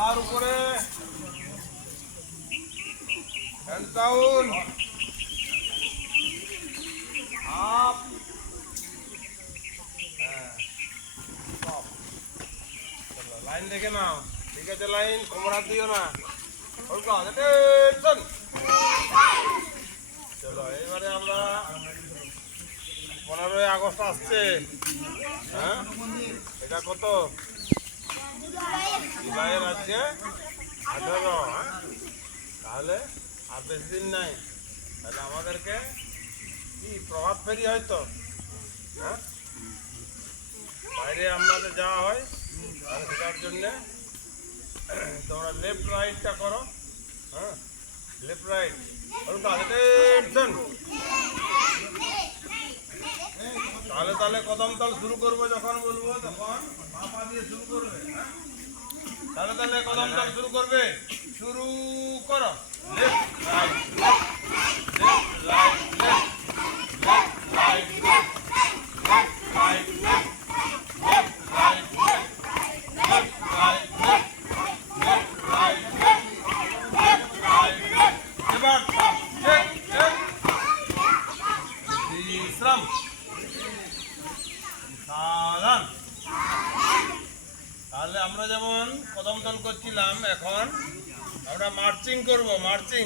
গলার উপরে hand down up line দেখে নাও, ঠিক আছে? লাইন কোমর হাত দিও না। চলো এবারে আমরা 15ই আগস্ট আসছে, হ্যাঁ? এটা কত? জুলাইয়ের আজকে 18, হ্যাঁ? তাহলে আর বেশি দিন নাই। তাহলে আমাদেরকে কি প্রভাত ফেরি হয়তো, হ্যাঁ? বাইরে আপনাদের যাওয়া হয়, আর সেটার জন্যে তোমরা লেফট রাইটটা করো, হ্যাঁ? লেফট রাইট তাহলে কদম তাল শুরু করবো, যখন বলবো তখন পা পা দিয়ে শুরু করবে, হ্যাঁ? তাহলে কদম তাল শুরু করবে। শুরু করো। Left right left right left right left right left right left right left right left right left. এবার চেক চেক বিশ্রাম সাধারণ। তাহলে আমরা যেমন কদম তাল করছিলাম, এখন আমরা মার্চিং করব। মার্চিং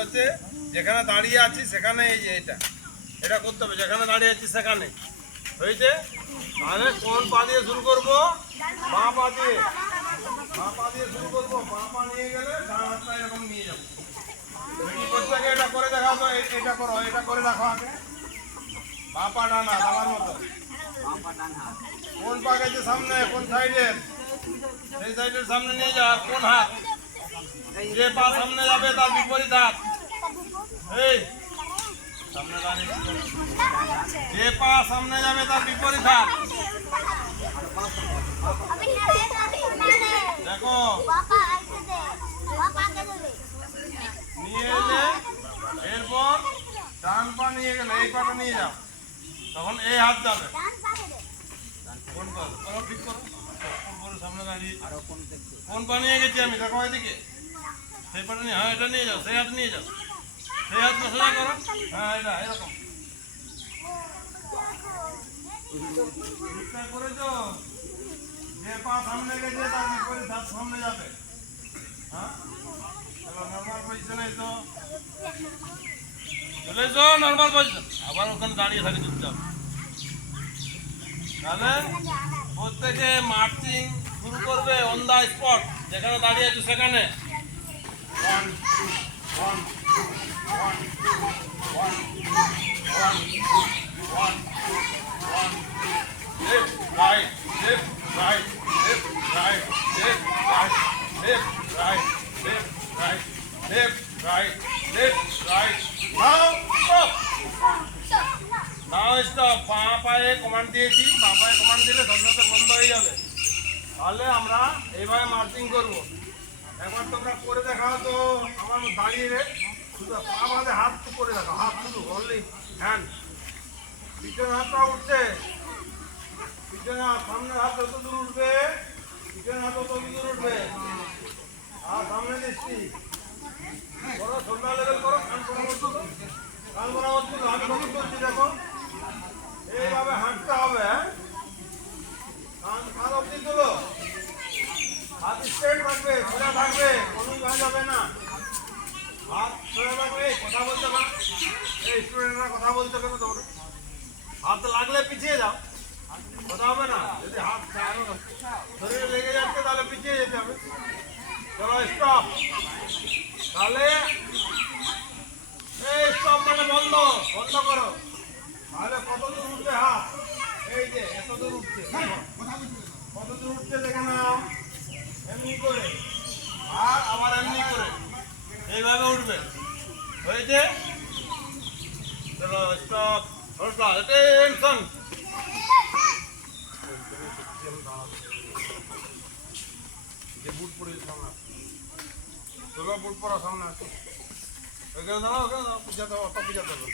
হচ্ছে যেখানে দাঁড়িয়ে আছি সেখানে, এই যে এটা করতে হবে, যেখানে দাঁড়িয়ে আছি সেখানে, হয়েছে? তাহলে কোন পা দিয়ে শুরু করব? বাঁ পা দিয়ে শুরু করবো। বাঁ পা নিয়ে গেলে ডান হাতটা এরকম নিয়ে যাবো। প্রত্যেকে এটা করে দেখাও তো, এটা করো, এটা করে দেখো আগে। বাঁ পা ডান হাত আমার মতো। কোন পা গেছে সামনে, কোন সাইডের? সেই সাইডের সামনে নিয়ে যাও। কোন হাত? যে পা সামনে যাবে তার বিপরীত হাত। এই সামনে দাঁড়িয়ে, যে পা সামনে যাবে তার বিপরীত হাত। দেখো নিয়ে এলে, এরপর ডান পা নিয়ে গেলে এই পাটা নিয়ে যাও, তখন এই হাত যাবে। কোন পা ঠিক করো, সামনে দাঁড়িয়ে কোন পা নিয়ে গেছি আমি, দেখো এদিকে, সেই পাটা নিয়ে, হ্যাঁ এটা নিয়ে যাও, সেই হাত নিয়ে যাও, সেই হাত সোজা করো, হ্যাঁ এটা এরকম করেছো। যে পা সামনে গেছে তার বিপরীত হাত সামনে যাবে, হ্যাঁ? নর্মাল পজিশনে এসো, চলে এসো নর্মাল পজিশন। আবার ওখানে দাঁড়িয়ে থাকে চুপচাপ। তাহলে প্রত্যেকে মার্চিং শুরু করবে অন দা স্পট, যেখানে দাঁড়িয়ে আছো সেখানে। 1 2 1 2 1 2 1 1 1 1 left right left right left right left right left right left right left right left right now stop বাঁ পায়ে কমান্ড দিয়েছি, বাঁ পায়ে কমান্ড দিলে সাধারণত বন্ধ হয়ে যাবে। তাহলে আমরা এইভাবে মার্চিং করব। একবার তোমরা করে দেখাও তো, আমার দাঁড়িয়ে শুধু পা বাঁধে হাত করে দেখাও, হাত শুধু অনলি হ্যান্ড। পিছনে হাতটা উঠছে, পিছনে সামনের হাত যত দূর উঠবে, পিছনে হাত তত দূর উঠবে। আর সামনে দৃষ্টি করো, সন্ধ্যা লেভেল করো, কান বরাবর তুলো, কান বরাবর তুলো। আমি কখন করছি দেখো, এইভাবে হাঁটতে হবে, হ্যাঁ? কান অব্দি তুলো, হাত স্ট্রেট থাকবে, সোজা থাকবে, কোনো ভাঙা যাবে না। হাত সোজা থাকবে। কথা বলতে না, এই স্টুডেন্টরা কথা বলতে কেন তোমরা? হাত লাগলে পিছিয়ে যাও, কথা হবে না। যদি হাত শরীরে লেগে যাচ্ছে তাহলে পিছিয়ে যেতে হবে। চলো স্টপ। তাহলে এই স্টপ মানে বন্ধ, বন্ধ করো। তাহলে কত দূর উঠবে হাত? এই যে এত দূর উঠছে, কত দূর উঠছে দেখে নাও। এমনি করে আর আবার এমনি করে এইভাবে উঠবে, হয়েছে? চলো স্টপ। টেনশন। যে বুট পরে সামনে, চলো বুট পরা সামনে আসো। ওইখানে দাঁড়াও, ওখানে দাঁড়াও, পিছাতে হবে, অত পিছাতে হবে।